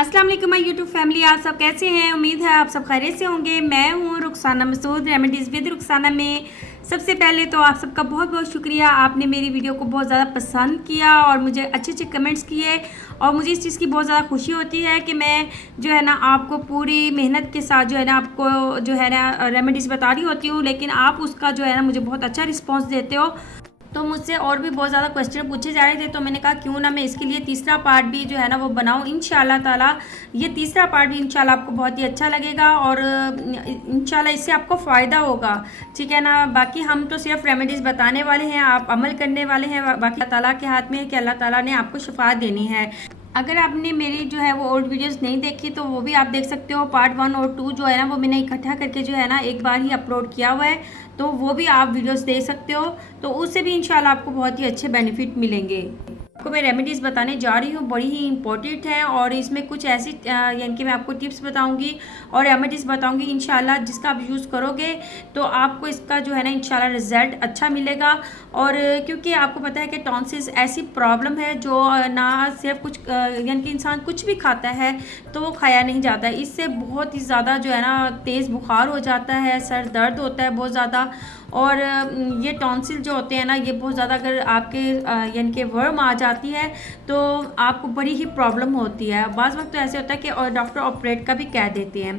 अस्सलाम वालेकुम my YouTube family. आप सब कैसे हैं? उम्मीद है आप सब खैरियत से होंगे। मैं हूं रुखसाना मसूद, रेमेडीज़ विद रुखसाना में। सबसे पहले तो आप सबका बहुत बहुत शुक्रिया, आपने मेरी वीडियो को बहुत ज़्यादा पसंद किया और मुझे अच्छे अच्छे कमेंट्स किए। और मुझे इस चीज़ की बहुत ज़्यादा खुशी होती है कि मैं जो है ना आपको पूरी मेहनत के साथ जो है ना आपको जो है ना रेमेडीज़ बता रही होती हूँ, लेकिन आप उसका जो है ना मुझे बहुत अच्छा रिस्पॉन्स देते हो। तो मुझसे और भी बहुत ज़्यादा क्वेश्चन पूछे जा रहे थे, तो मैंने कहा क्यों ना मैं इसके लिए तीसरा पार्ट भी जो है ना वो बनाऊँ इंशाल्लाह ताला। ये तीसरा पार्ट भी इंशाल्लाह आपको बहुत ही अच्छा लगेगा और इंशाल्लाह इससे आपको फ़ायदा होगा, ठीक है ना। बाकी हम तो सिर्फ रेमेडीज़ बताने वाले हैं, आप अमल करने वाले हैं। बाकी अल्लाह ताला के हाथ में है कि अल्लाह ताला ने आपको शिफा देनी है। अगर आपने मेरी जो है वो ओल्ड वीडियोस नहीं देखी तो वो भी आप देख सकते हो। पार्ट 1 और 2 जो है ना वो मैंने इकट्ठा करके जो है ना एक बार ही अपलोड किया हुआ है, तो वो भी आप वीडियोस देख सकते हो। तो उससे भी इंशाल्लाह आपको बहुत ही अच्छे बेनिफिट मिलेंगे। आपको मैं रेमेडीज़ बताने जा रही हूँ, बड़ी ही इंपॉर्टेंट है और इसमें कुछ ऐसी यानी कि मैं आपको टिप्स बताऊँगी और रेमेडीज़ बताऊँगी इंशाल्लाह, जिसका आप यूज़ करोगे तो आपको इसका जो है ना इंशाल्लाह रिज़ल्ट अच्छा मिलेगा। और क्योंकि आपको पता है कि टॉन्सिल्स ऐसी प्रॉब्लम है जो ना सिर्फ कुछ यानी कि इंसान कुछ भी खाता है तो वो खाया नहीं जाता है। इससे बहुत ही ज़्यादा जो है ना तेज़ बुखार हो जाता है, सर दर्द होता है बहुत ज़्यादा। और ये टॉन्सिल जो होते हैं ना ये बहुत ज़्यादा अगर आपके यानी कि वर्म आ जाती है तो आपको बड़ी ही प्रॉब्लम होती है। बाज़ वक्त तो ऐसे होता है कि और डॉक्टर ऑपरेट का भी कह देते हैं।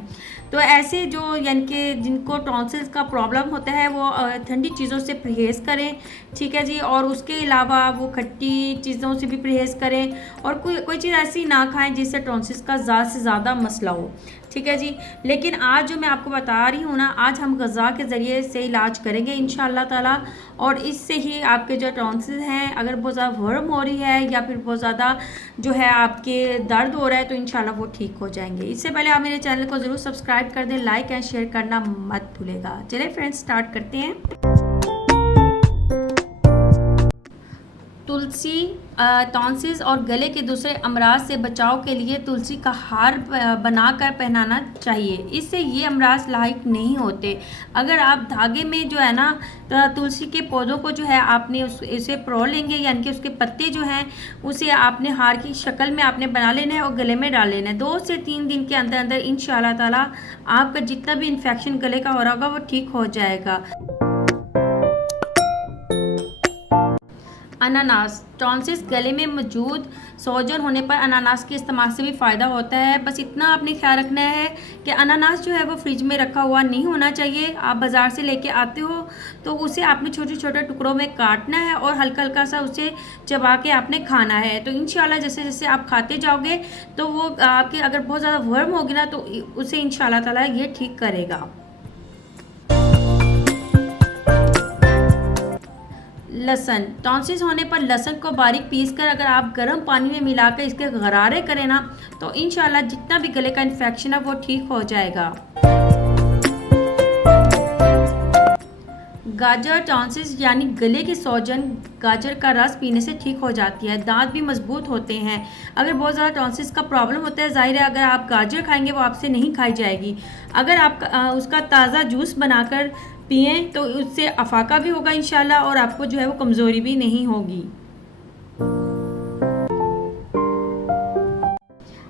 तो ऐसे जो यानी कि जिनको टॉन्सिल्स का प्रॉब्लम होता है वो ठंडी चीज़ों से परहेज़ करें, ठीक है जी। और उसके अलावा वो खट्टी चीज़ों से भी परहेज़ करें और कोई चीज़ ऐसी ना खाएं जिससे टॉन्सिल्स का ज़्यादा से ज़्यादा मसला हो, ठीक है जी। लेकिन आज जो मैं आपको बता रही हूँ ना, आज हम ग़िज़ा के ज़रिए से इलाज करेंगे इंशाअल्लाह ताला। और इससे ही आपके जो टॉन्सिल हैं, अगर बहुत ज़्यादा वर्म हो रही है या फिर बहुत ज़्यादा जो है आपके दर्द हो रहा है तो इंशाअल्लाह वो ठीक हो जाएंगे। इससे पहले आप मेरे चैनल को ज़रूर सब्सक्राइब कर दें, लाइक एंड शेयर करना मत भूलेगा। चलिए फ्रेंड्स स्टार्ट करते हैं। तुलसी टॉन्सिल्स और गले के दूसरे अमराज से बचाव के लिए तुलसी का हार बनाकर पहनाना चाहिए। इससे ये अमराज लायक नहीं होते। अगर आप धागे में जो है ना तुलसी के पौधों को जो है आपने इसे प्रो लेंगे, यानी कि उसके पत्ते जो हैं उसे आपने हार की शक्ल में आपने बना लेना है और गले में डाल लेना है। 2 से 3 दिन के अंदर अंदर इंशाअल्लाह ताला आपका जितना भी इन्फेक्शन गले का हो रहा होगा वो ठीक हो जाएगा। अनानास टॉन्सिल्स गले में मौजूद सोजन होने पर अनानास के इस्तेमाल से भी फ़ायदा होता है। बस इतना आपने ख्याल रखना है कि अनानास जो है वो फ्रिज में रखा हुआ नहीं होना चाहिए। आप बाज़ार से लेके आते हो तो उसे आपने छोटे छोटे टुकड़ों में काटना है और हल्का हल्का सा उसे चबा के आपने खाना है। तो इंशाल्लाह जैसे जैसे आप खाते जाओगे तो वो आपके अगर बहुत ज़्यादा वर्म होगी ना तो उसे इंशाल्लाह ताला ये ठीक करेगा। लहसुन टॉन्सिल्स होने पर लहसुन को बारीक पीसकर अगर आप गर्म पानी में मिलाकर इसके गरारे करें ना तो इंशाल्लाह जितना भी गले का इन्फेक्शन है वो ठीक हो जाएगा। गाजर टॉन्सिल्स यानी गले की सोजन गाजर का रस पीने से ठीक हो जाती है। दांत भी मजबूत होते हैं। अगर बहुत ज़्यादा टॉन्सिल्स का प्रॉब्लम होता है, जाहिर है अगर आप गाजर खाएंगे वो आपसे नहीं खाई जाएगी। अगर आप उसका ताज़ा जूस बनाकर पिए तो उससे अफाका भी होगा इंशाल्लाह और आपको जो है वो कमज़ोरी भी नहीं होगी।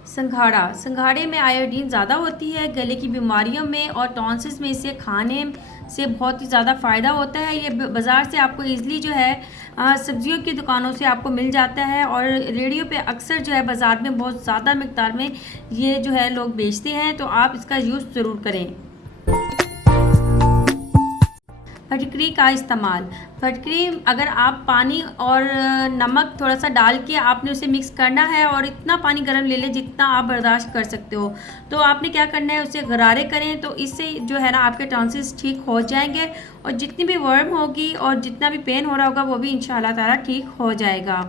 संघाड़े में आयोडीन ज़्यादा होती है गले की बीमारियों में और टॉन्सिल्स में इसे खाने से बहुत ही ज़्यादा फ़ायदा होता है। ये बाज़ार से आपको ईज़िली जो है सब्जियों की दुकानों से आपको मिल जाता है और रेडियो पे अक्सर जो है बाज़ार में बहुत ज़्यादा मिक़दार में ये जो है लोग बेचते हैं, तो आप इसका यूज़ ज़रूर करें। फटकरी का इस्तेमाल फटकरी अगर आप पानी और नमक थोड़ा सा डाल के आपने उसे मिक्स करना है और इतना पानी गर्म ले लें जितना आप बर्दाश्त कर सकते हो। तो आपने क्या करना है, उसे गरारे करें तो इससे जो है ना आपके टॉन्सिल्स ठीक हो जाएंगे और जितनी भी वर्म होगी और जितना भी पेन हो रहा होगा वो भी इंशाल्लाह ताला ठीक हो जाएगा।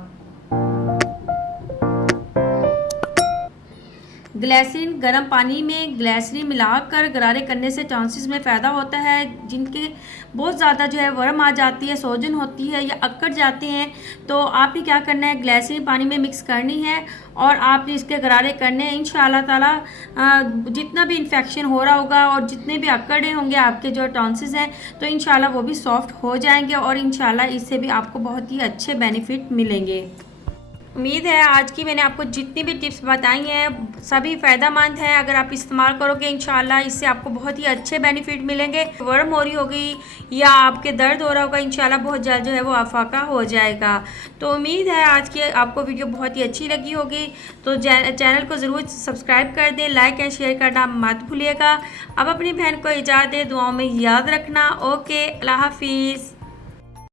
ग्लिसरीन गर्म पानी में ग्लिसरीन मिलाकर गरारे करने से टॉन्सिल्स में फ़ायदा होता है। जिनके बहुत ज़्यादा जो है वर्म आ जाती है, सोजन होती है या अकड़ जाते हैं, तो आपने क्या करना है, ग्लिसरीन पानी में मिक्स करनी है और आपने इसके गरारे करने हैं। इंशाअल्लाह ताला जितना भी इन्फेक्शन हो रहा होगा और जितने भी अकड़े होंगे आपके जो टॉन्सिल्स हैं तो इंशाअल्लाह वो भी सॉफ्ट हो जाएंगे और इंशाअल्लाह इससे भी आपको बहुत ही अच्छे बेनिफिट मिलेंगे। उम्मीद है आज की मैंने आपको जितनी भी टिप्स बताई हैं सभी फ़ायदेमंद हैं। अगर आप इस्तेमाल करोगे इंशाल्लाह इससे आपको बहुत ही अच्छे बेनिफिट मिलेंगे। वर्म हो रही होगी या आपके दर्द हो रहा होगा, इंशाल्लाह बहुत जल्द जो है वो अफाका हो जाएगा। तो उम्मीद है आज की आपको वीडियो बहुत ही अच्छी लगी होगी। तो चैनल को ज़रूर सब्सक्राइब कर दें, लाइक एंड शेयर करना मत भूलिएगा। अब अपनी बहन को इजाज़त दें, दुआओं में याद रखना। ओके, अल्लाह हाफिज़।